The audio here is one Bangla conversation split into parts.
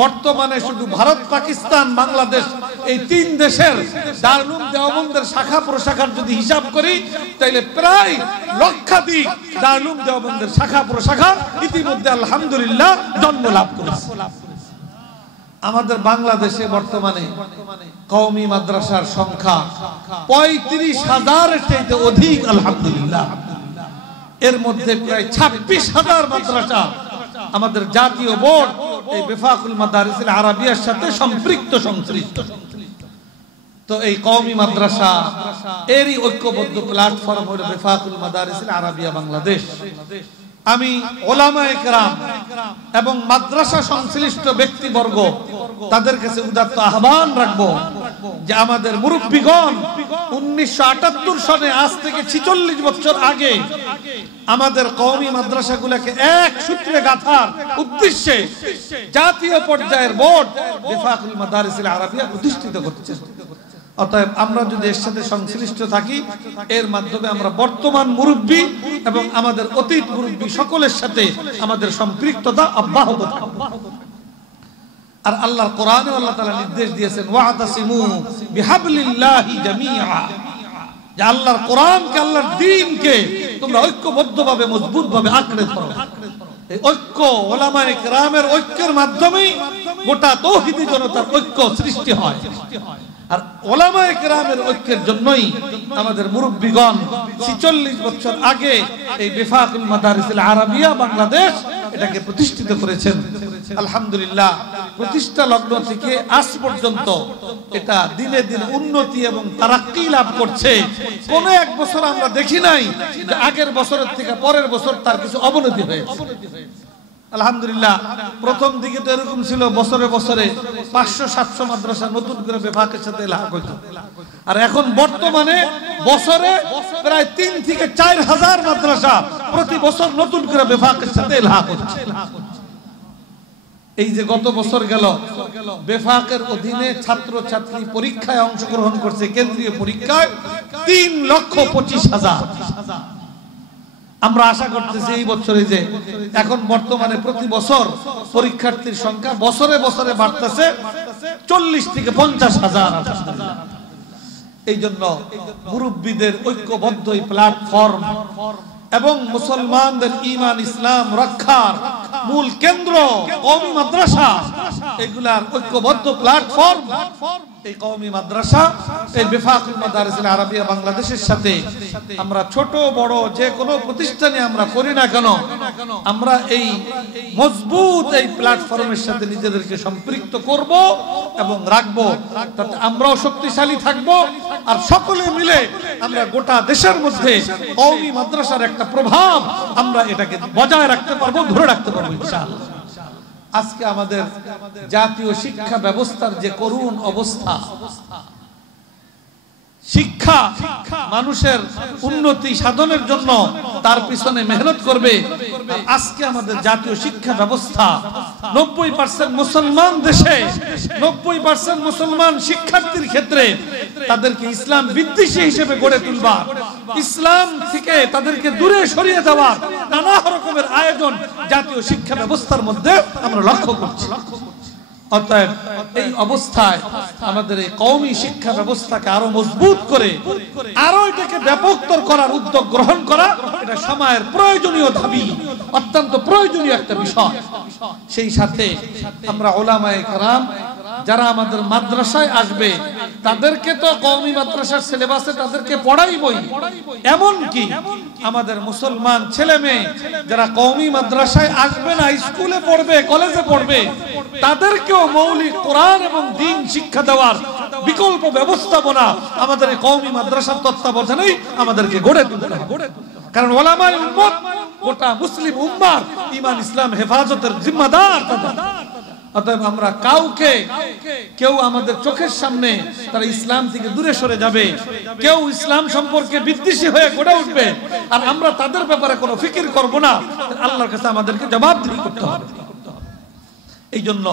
বর্তমানে শুধু ভারত, পাকিস্তান, বাংলাদেশ এই তিন দেশের দারুল উলুম দেওবন্দের শাখা প্রশাখার যদি হিসাব করি তাহলে প্রায় লক্ষাধিক দারুল উলুম দেওবন্দের শাখা প্রশাখা ইতিমধ্যে আলহামদুলিল্লাহ জন্ম লাভ করেছে। আমাদের বাংলাদেশে বর্তমানে কওমি মাদ্রাসার সংখ্যা ৩৫,০০০-এর চাইতে অধিক আলহামদুলিল্লাহ। এর মধ্যে প্রায় ২৬,০০০ মাদ্রাসা আমাদের জাতীয় বোর্ড এই বেফাকুল মাদারিসিল আরাবিয়ার সাথে সম্পৃক্ত সংশ্লিষ্ট। তো এই কওমি মাদ্রাসা এরই ঐক্যবদ্ধ প্ল্যাটফর্ম হলো বেফাকুল মাদারিসিল আরাবিয়া বাংলাদেশ। আমি উলামায়ে কেরাম এবং মাদ্রাসা সংশ্লিষ্ট ব্যক্তিবর্গ তাদের কাছে উদাত্ত আহ্বান রাখবো যে আমাদের মুরব্বিগণ 1978 সনে আজ থেকে 46 বছর আগে আমাদের কওমি মাদ্রাসাগুলোকে এক সূত্রে গাঁথার উদ্দেশ্যে জাতীয় পর্যায়ের বোর্ড বেফাকুল মাদারিসিল আরাবিয়া প্রতিষ্ঠিত করছে। অতএব আমরা যদি এর সাথে সংশ্লিষ্ট থাকি, এর মাধ্যমে আমরা বর্তমান মুরব্বী এবং আমাদের অতীত মুরব্বী সকলের সাথে আমাদের সম্পৃক্ততা অব্যাহত থাকবে। আর আল্লাহর কোরআনে আল্লাহ তাআলা নির্দেশ দিয়েছেন ওয়াতাসিমু বিহাবলিল্লাহি জামিআ, যে আল্লাহর কোরআনকে, আল্লাহর দ্বীনকে তোমরা ঐক্যবদ্ধভাবে মজবুতভাবে আঁকড়ে ধরো। এই ঐক্য উলামায়ে কেরামের ঐক্যের মাধ্যমেই গোটা তৌহিদি জনতার ঐক্য সৃষ্টি হয়। আর উলামায়ে কেরামের ঐক্যের জন্যই আমাদের মুরব্বিগণ 46 বছর আগে এই বেফাকুল মাদারিসিল আরাবিয়া বাংলাদেশ এটাকে প্রতিষ্ঠিত করেছেন। আলহামদুলিল্লাহ, প্রতিষ্ঠা লগ্ন থেকে আজ পর্যন্ত এটা দিনে দিনে উন্নতি এবং তারাক্কি লাভ করছে। কোন এক বছর আমরা দেখি নাই যে আগের বছরের থেকে পরের বছর তার কিছু অবনতি হয়েছে। আলহামদুলিল্লাহ, প্রথম দিকে তো এরকম ছিল, বছরে বছরে 500-700 মাদ্রাসা নতুন করে বেফাকের সাথে ইলহাক হইতো। আর এখন বর্তমানে বছরে প্রায় 3 থেকে 4,000 মাদ্রাসা প্রতি বছর নতুন করে বেফাকের সাথে ইলহাক হচ্ছে। এই যে গত বছর গেল বেফাকের অধীনে ছাত্র ছাত্রী পরীক্ষায় অংশগ্রহণ করছে, কেন্দ্রীয় পরীক্ষায় 3,25,000। আমরা আশা করতেছি এই বছরে যে এখন বর্তমানে প্রতি বছর পরীক্ষার্থীর সংখ্যা বছরে বছরে বাড়তেছে 40 থেকে 50,000। এই জন্য মুরব্বীদের ঐক্যবদ্ধ এই প্ল্যাটফর্ম এবং মুসলমানদের ঈমান ইসলাম রক্ষার মূল কেন্দ্র কওমি মাদ্রাসা, এগুলার ঐক্যবদ্ধ প্ল্যাটফর্ম এই কওমি মাদ্রাসা, এই বেফাকুল মাদারিসিল আরাবিয়া বাংলাদেশের সাথে আমরা ছোট বড় যে কোনো প্রতিষ্ঠানে আমরা করি না কেন, আমরা এই মজবুত এই প্ল্যাটফর্মের সাথে নিজেদেরকে সম্পৃক্ত করব এবং রাখবো, তাতে আমরাও শক্তিশালী থাকব। আর সকলে মিলে আমরা গোটা দেশের মধ্যে কওমি মাদ্রাসার একটা প্রভাব আমরা এটাকে বজায় রাখতে পারবো, ধরে রাখতে পারবো ইনশাআল্লাহ। আজকে আমাদের জাতীয় শিক্ষা ব্যবস্থার যে করুণ অবস্থা, শিক্ষা মানুষের উন্নতি সাধনের জন্য তার পিছনে মেহনত করবে। আর আজকে আমাদের জাতীয় শিক্ষা ব্যবস্থা 90% মুসলমান দেশে 90% মুসলমান শিক্ষার্থীর ক্ষেত্রে তাদেরকে ইসলাম বিদ্বেষী হিসেবে গড়ে তুলবা, ইসলাম থেকে তাদেরকে দূরে সরিয়ে দেওয়ার নানা রকমের আয়োজন জাতীয় শিক্ষা ব্যবস্থার মধ্যে আমরা লক্ষ্য করছি। অতএব এই অবস্থায় আমাদের এই কওমি শিক্ষা ব্যবস্থাকে আরো মজবুত করে আরো এটাকে ব্যাপকতর করার উদ্যোগ গ্রহণ করা, এটা সময়ের প্রয়োজনীয় দাবি, অত্যন্ত প্রয়োজনীয় একটা বিষয়। সেই সাথে আমরা উলামায়ে কেরাম যারা আমাদের মাদ্রাসায় আসবে তাদেরকে তো কওমি মাদ্রাসার সিলেবাসে তাদেরকে পড়াইবই, এমনকি আমাদের মুসলমান ছেলে মেয়ে যারা কওমি মাদ্রাসায় আসবে না, স্কুলে পড়বে, কলেজে পড়বে, তাদেরকেও মৌলিক কোরআন এবং দ্বীন শিক্ষা দেওয়ার বিকল্প ব্যবস্থাপনা আমাদের এই কওমি মাদ্রাসার তত্ত্বাবধানেই আমাদেরকে গড়ে তুলতে হবে। কারণ উলামায়ে উম্মত গোটা মুসলিম উম্মার ঈমান ইসলাম হেফাজতের জিম্মাদার। অতএব আমরা কেউ আমাদের চোখের সামনে তারা ইসলাম থেকে দূরে সরে যাবে, কেউ ইসলাম সম্পর্কে বিদ্বেষী হয়ে গড়ে উঠবে, আর আমরা তাদের ব্যাপারে কোনো ফিকির করব না, আল্লাহর কাছে আমাদেরকে জবাবদিহি করতে হবে। এই জন্য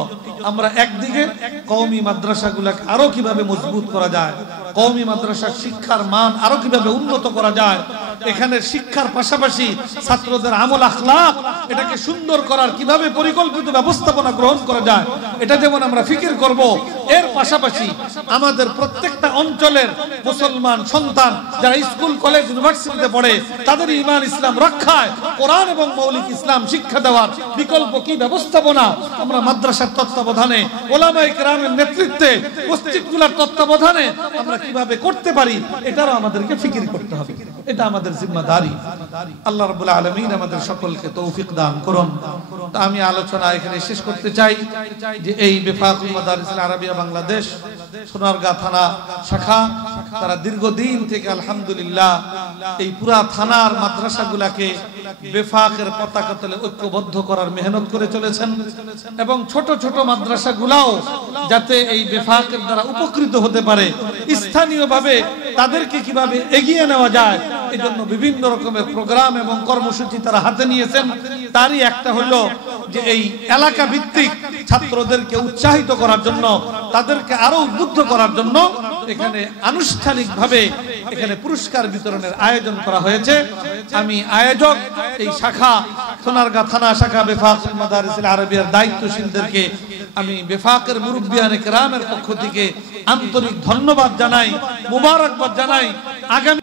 আমরা একদিকে কওমি মাদ্রাসাগুলোকে আরো কিভাবে মজবুত করা যায়, কওমি মাদ্রাসার শিক্ষার মান আরো কিভাবে উন্নত করা যায়, এখানে শিক্ষার পাশাপাশি ছাত্রদের আমল আখলাক এটাকে সুন্দর করার কিভাবে পরিকল্পিত ব্যবস্থাপনা গ্রহণ করা যায়, এটা যেমন আমরা ফিকির করব। এর পাশাপাশি আমাদের প্রত্যেকটা অঞ্চলের মুসলমান সন্তান যারা স্কুল কলেজ ইউনিভার্সিটিতে পড়ে তাদের ঈমান ইসলাম রক্ষায় কোরআন এবং মৌলিক ইসলাম শিক্ষা দেওয়ার বিকল্প কি ব্যবস্থাপনা আমরা মাদ্রাসার তত্ত্বাবধানে, ওলামায়ে কেরামের নেতৃত্বে, মসজিদগুলোর তত্ত্বাবধানে আমরা কিভাবে করতে পারি, এটারও আমাদেরকে ফিকির করতে হবে। এটা আমাদের জিম্মাদারি। আল্লাহ রাব্বুল আলামিন আমাদের সকলকে তৌফিক দান করুন। তা আমি আলোচনা এখানে শেষ করতে চাই যে এই বেফাকুল মাদারিসুল আরাবিয়া বাংলাদেশ সোনারগাঁ থানা শাখা তারা দীর্ঘদিন থেকে আলহামদুলিল্লাহ এই পুরা থানার মাদ্রাসাগুলোকে বেফাকের পতাকা তলে ঐক্যবদ্ধ করার মেহনত করে চলেছেন এবং ছোট ছোট মাদ্রাসাগুলাও যাতে এই বেফাকের দ্বারা উপকৃত হতে পারে, স্থানীয়ভাবে তাদেরকে কিভাবে এগিয়ে নেওয়া যায় এই জন্য বিভিন্ন রকমের প্রোগ্রাম এবং কর্মসূচি তারা হাতে নিয়েছেন। তারই একটা হলো যে এই এলাকা ভিত্তিক ছাত্রদেরকে উৎসাহিত করার জন্য, তাদেরকে আরো উদ্বুদ্ধ করার জন্য এখানে আনুষ্ঠানিকভাবে এখানে পুরস্কার বিতরণের আয়োজন করা হয়েছে। আমি আয়োজক এই শাখা সোনারগাঁ থানা শাখা বেফাকুল মাদারিসুল আরাবিয়ার দায়িত্বশীলদেরকে আমি বেফাকের মুরব্বিয়ানে কেরামের পক্ষ থেকে আন্তরিক ধন্যবাদ জানাই, মুবারকবাদ জানাই। আগামী